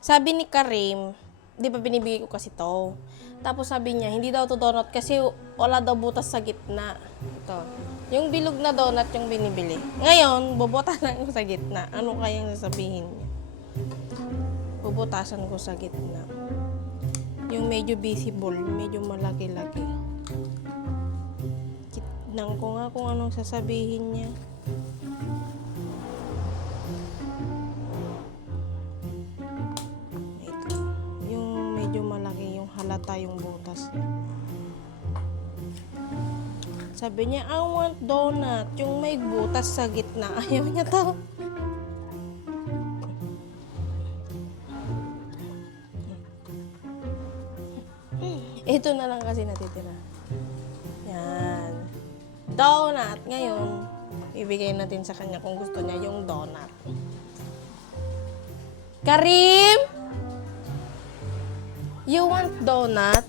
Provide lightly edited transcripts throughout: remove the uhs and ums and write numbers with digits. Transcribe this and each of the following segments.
Sabi ni Karim, di ba binibigay ko kasi to. Tapos sabi niya, hindi daw to donut kasi wala daw butas sa gitna. Ito. Yung bilog na donut yung binibili. Ngayon, bubutasan ko sa gitna. Ano kayang sasabihin niya? Bubutasan ko sa gitna. Yung medyo visible, medyo malaki-laki. Kitnang ko nga kung anong sasabihin niya. Ito. Yung medyo malaki, yung halata yung butas. Sabi niya, I want donut. Yung may butas sa gitna. Ayaw niya to. Ito na lang kasi natitira. Yan. Donut. Ngayon, ibigay natin sa kanya kung gusto niya yung donut. Karim! You want donut?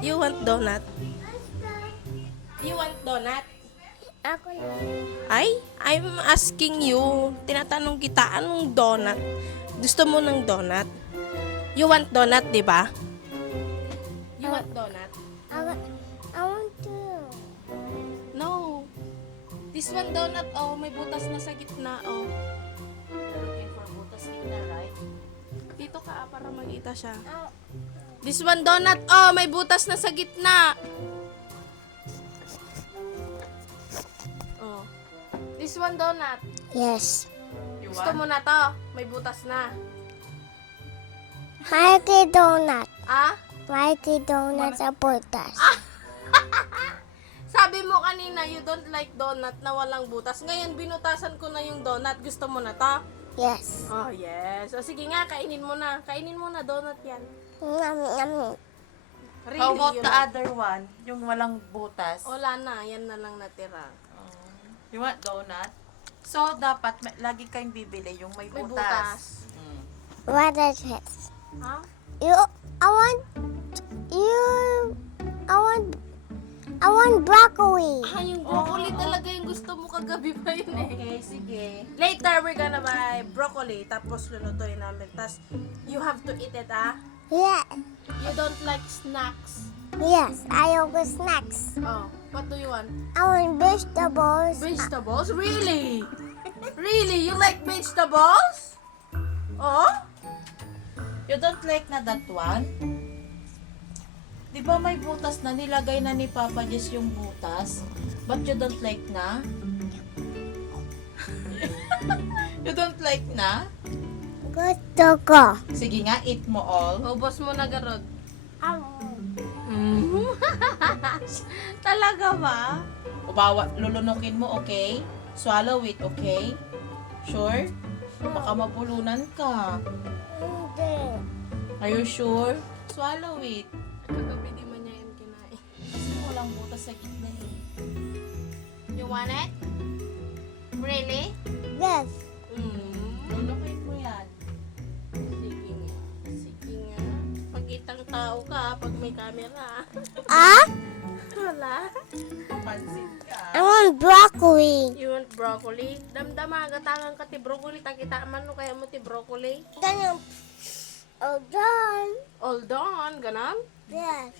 You want donut? You want donut? Ako na. Ay, I'm asking you. Tinatanong kita, anong donut? Gusto mo ng donut? You want donut, di ba? You want donut? I want to. No. This one donut, oh, may butas na sa gitna, oh. You're looking for butas gitna, right? Dito ka, para makita siya. Oh, This one donut, oh, may butas na sa gitna. Oh. This one donut. yes. You Gusto mo na to? May butas na. Mighty donut. Ah? Mighty donut sa putas. Sabi mo kanina, you don't like donut na walang butas. Ngayon, binutasan ko na yung donut. Gusto mo na to? Yes. Oh, yes. O sige nga, kainin mo na. Kainin mo na, donut yan. Yum, yum. Really, How about you the like- other one? Yung walang butas? Wala na, yan na lang natira. You want donut? So, dapat lagi kayong bibili yung may May butas. butas. Mm. What is it? Ha? I want broccoli. Ah, yung broccoli talaga yung gusto mo kagabi pa yun eh. Okay, sige. Later, we're gonna buy broccoli, tapos lulutuin namin. Tapos, you have to eat it, ah? Yeah. You don't like snacks. Yes, I want snacks. Oh, what do you want? I want vegetables. Vegetables? Really? Really? You like vegetables? Oh? You don't like na that one? Di ba may butas na? Nilagay na ni Papa Jess yung butas. But you don't like na? You don't like na? Gusto ko. Sige nga, eat mo all. Ubos mo na, Garod. Um, Talaga ba? O bawa, lulunukin mo, okay? Swallow it, okay? Sure? Baka mapulunan ka. Hindi. Are you sure? Swallow it. Kagabi di man niya yan kinain. Kasi walang butas sa gitna eh. You want it? Really? Yes. Lulunukin mo yan. Sige nga. Sige nga. Pag-itang tao ka, pag may camera. Ah? Wala. Papansin ka. I want broccoli. You want broccoli? Damdama, gatangan ka ti broccoli. Takita man no kaya mo ti broccoli. Ganyan. Oh, done. All done, ganon. Yes.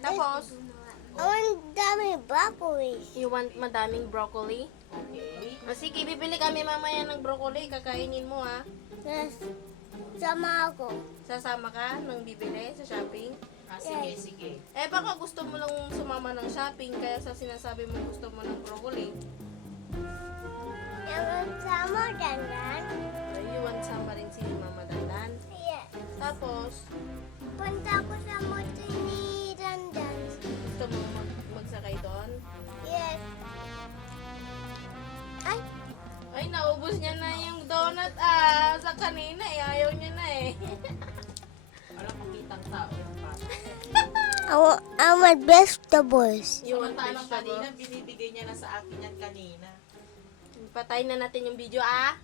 Tapos, I want dami broccoli. you want madaming broccoli? Okay. O sige, bibili kami mamaya ng broccoli. Kakainin mo ha. Yes. Sama ako. Sasama ka nang bibili sa shopping? Sige, sige. Eh baka gusto mo lang sumama ng shopping kaya sa sinasabi mo gusto mo ng broccoli. I want sama ganyan. You want sama rin si Mama Dandan. Yes. Tapos, Punta ko sa moto ni Dandan. gusto mo magsakay doon? Yes. Ay, Ay, naubos niya na yung donut sa kanina eh. Ayaw niya na eh. Wala makitang tao yung bata. I want vegetables. You want Samantalang kanina, vegetable? binibigay niya na sa akin yan kanina. Patayin na natin yung video ah.